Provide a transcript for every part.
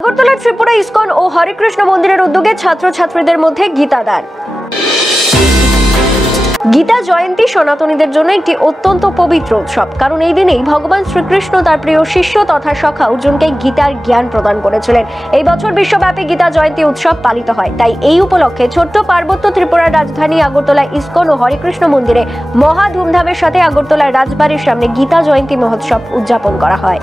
Agartala Tripura ISKCON ও হরেকৃষ্ণ মন্দিরের উদ্যোগে ছাত্রছাত্রীদের মধ্যে গীতাদান। গীতা জয়ন্তী সনাতনীদের জন্য একটি অত্যন্ত পবিত্র উৎসব, কারণ এই দিনেই ভগবান শ্রীকৃষ্ণ তার প্রিয় শিষ্য তথা সখা অর্জুনকে গীতার জ্ঞান প্রদান করেছিলেন। এই বছর বিশ্বব্যাপী গীতা জয়ন্তী উৎসব পালিত হয়, তাই এই উপলক্ষে ছোট্ট পার্বত্য ত্রিপুরার রাজধানী আগরতলা ইসকন ও হরেকৃষ্ণ মন্দিরে মহা ধুমধামের সাথে আগরতলার রাজবাড়ির সামনে গীতা জয়ন্তী মহোৎসব উদযাপন করা হয়।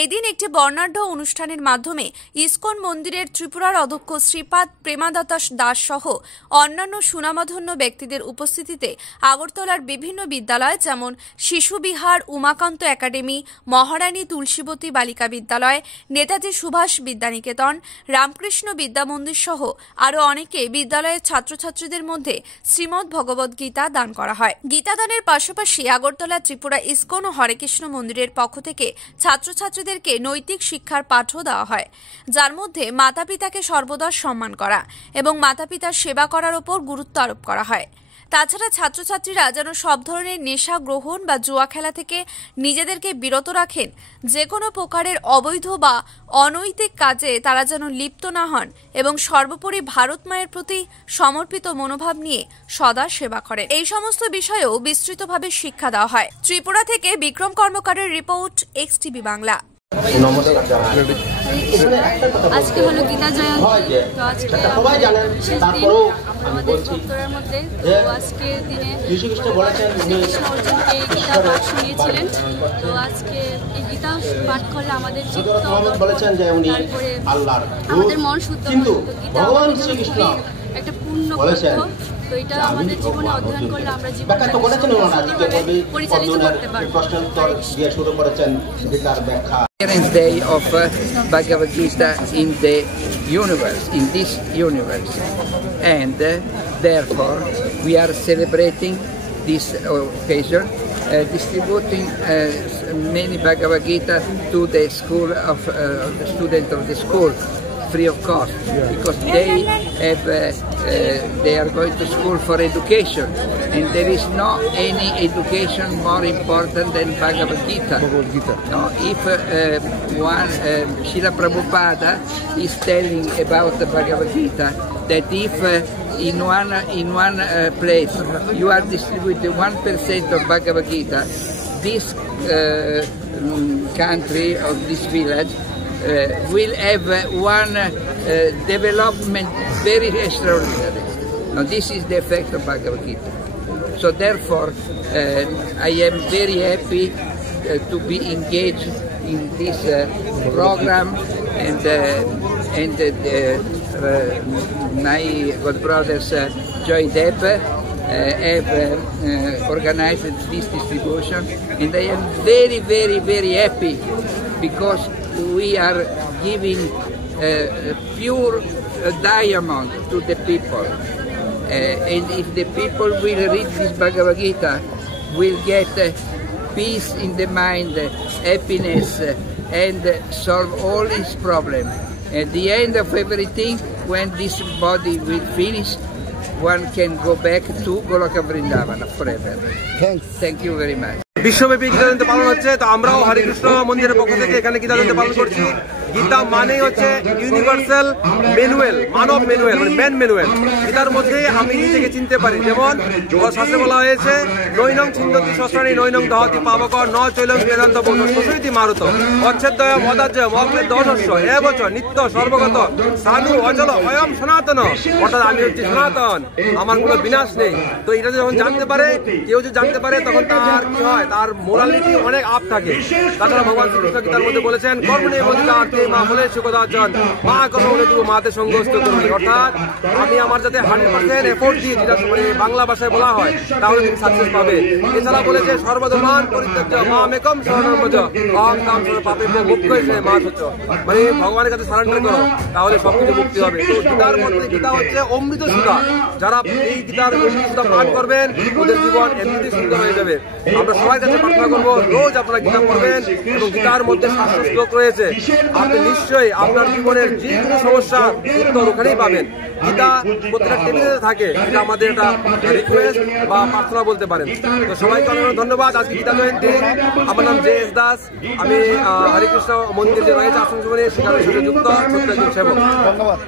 এই দিন একটি বর্ণাঢ্য অনুষ্ঠানের মাধ্যমে ইসকন মন্দিরের ত্রিপুরার অধ্যক্ষ শ্রীপাদ প্রেমাদাতা দাস সহ অন্যান্য সুনামধন্য ব্যক্তিদের উপস্থিতিতে আগরতলার বিভিন্ন বিদ্যালয় যেমন শিশু বিহার, উমাকান্ত একাডেমি, মহারানী তুলসীবতী বালিকা বিদ্যালয়, নেতাজি সুভাষ বিদ্যানিকেতন, রামকৃষ্ণ বিদ্যামন্দির সহ আরও অনেকে বিদ্যালয়ের ছাত্রছাত্রীদের মধ্যে শ্রীমদ্ ভগবদ গীতা দান করা হয়। গীতাদানের পাশাপাশি আগরতলা ত্রিপুরা ইসকন ও হরেকৃষ্ণ মন্দিরের পক্ষ থেকে ছাত্রছাত্রীদেরকে নৈতিক শিক্ষার পাঠও দেওয়া হয়, যার মধ্যে মাতা পিতাকে সর্বদা সম্মান করা এবং মাতা পিতার সেবা করার উপর গুরুত্ব আরোপ করা হয়। তাছাড়া ছাত্রছাত্রীরা যেন সব ধরনের নেশা গ্রহণ বা জুয়া খেলা থেকে নিজেদেরকে বিরত রাখেন, যে কোনো প্রকারের অবৈধ বা অনৈতিক কাজে তারা যেন লিপ্ত না হন এবং সর্বোপরি ভারত মায়ের প্রতি সমর্পিত মনোভাব নিয়ে সদা সেবা করেন। এই সমস্ত বিষয়েও বিস্তৃতভাবে শিক্ষা দেওয়া হয়। ত্রিপুরা থেকে বিক্রম কর্মকারের রিপোর্ট, এক্সটিভি বাংলা। আজকে হলো গীতা জয়ন্তী, তো আজকে বিশেষ দিন আমাদের ভক্তদের মধ্যে। তো আজকের দিনে শ্রীকৃষ্ণ অর্জুনকে গীতা পাঠ শুনিয়েছিলেন। তো আজকে এই গীতা পাঠ করলে আমাদের চিত্ত, তারপরে আমাদের মন শুদ্ধ হয়। তো গীতা আমাদের জন্য খুবই একটা পূর্ণ গ্রন্থ। তো এটা আমাদের জীবনে অধ্যয়ন করলে আমরা জীবনটাকে সুন্দরভাবে পরিচালিত করতে পারবো। Day of Bhagavad Gita in the universe, in this universe, and therefore we are celebrating this occasion, distributing many Bhagavad Gita to the school of the students of the school, free of cost, because they have they are going to school for education, and there is no any education more important than Bhagavad Gita. No, if one Srila Prabhupada is telling about the Bhagavad Gita that if in one place you are distributing 1% of Bhagavad Gita, this country of this village will have one development very extraordinary. Now this is the effect of Bhagavad Gita. So therefore I am very happy to be engaged in this program, and my god brothers Joy Depp have organized this distribution, and I am very, very, very happy because we are giving pure diamond to the people, and if the people will read this Bhagavad Gita, will get peace in the mind, happiness, and solve all his problems. At the end of everything, when this body will finish, one can go back to Goloka Vrindavana forever. Thank you very much. বিশ্বব্যাপী গীতা জয়ন্তী পালন হচ্ছে, তো আমরাও হরেকৃষ্ণ মন্দিরের পক্ষ থেকে এখানে গীতা জয়ন্তী পালন করছি। গীতা মানেই হচ্ছে ইউনিভার্সাল ম্যানুয়াল, মানব ম্যানুয়াল, মানে ম্যান ম্যানুয়াল। গীতার মধ্যে আমি নিজেকে চিনতে পারি। যেমন শাস্ত্রে বলা হয়েছে, নৈনং ছিন্দতি শস্ত্রাণি নৈনং দহতি পাবক ন চৈলং বেদান্ত শোষয়তি মারুত অচ্ছেদ্বয় মদাজ্জয় মগ্নে দশস্য এবচ নিত্য সর্বগত সাধু অচল অয়ম সনাতন, অর্থাৎ আমি হচ্ছি সনাতন, আমার কোনো বিনাশ নেই। তো এটা যখন জানতে পারে, কেউ যদি জানতে পারে, তখন তার কি হয়, তার মোরালিটি অনেক আপ থাকে। তাছাড়া ভগবান শ্রীকৃষ্ণ গীতার মধ্যে বলেছেন, কর্মণে অধিকার মা হলে সুখদার্জন মা কর্ম হলে তুমি মাতে সঙ্গস্থ করবে, অর্থাৎ আমি আমার যাতে 100% এফোর্ট দিই, যেটা মানে বাংলা ভাষায় বলা হয়, তাহলে তুমি সাকসেস পাবে। এছাড়া বলেছে সর্বধর্মান পরিত্যাজ্য মামেকম শরণং ব্রজ অহং তাং পাপেভ্যো মোক্ষয়সে মা সচ, মানে ভগবানের কাছে সারেন্ডার করো, তাহলে সবকিছু মুক্তি হবে। তো গীতার মধ্যে গীতা হচ্ছে অমৃত সুধা। যারা এই গীতার অমৃত সুধা পান করবেন, ওদের জীবন এমনিতেই সুন্দর হয়ে যাবে। আমরা সবার কাছে প্রার্থনা করবো, রোজ আপনারা গীতা পড়বেন, এবং গীতার মধ্যে 7 শ্লোক রয়েছে। আপনি নিশ্চয়ই আপনার জীবনের যে কোনো সমস্যার উত্তর ওখানেই পাবেন। গীতা প্রত্যেকটা টেবিলে থাকে, এটা আমাদের একটা রিকোয়েস্ট বা প্রার্থনা বলতে পারেন। তো সবাইকে অনেক ধন্যবাদ। আজকে গীতা জয়ন্তী। আমার নাম জে.এস. দাস। আমি হরে কৃষ্ণ মন্দির যে রয়েছে আশ্রম জীবনে সেখানে সাথে যুক্ত ছোট্ট একজন সেবক। ধন্যবাদ।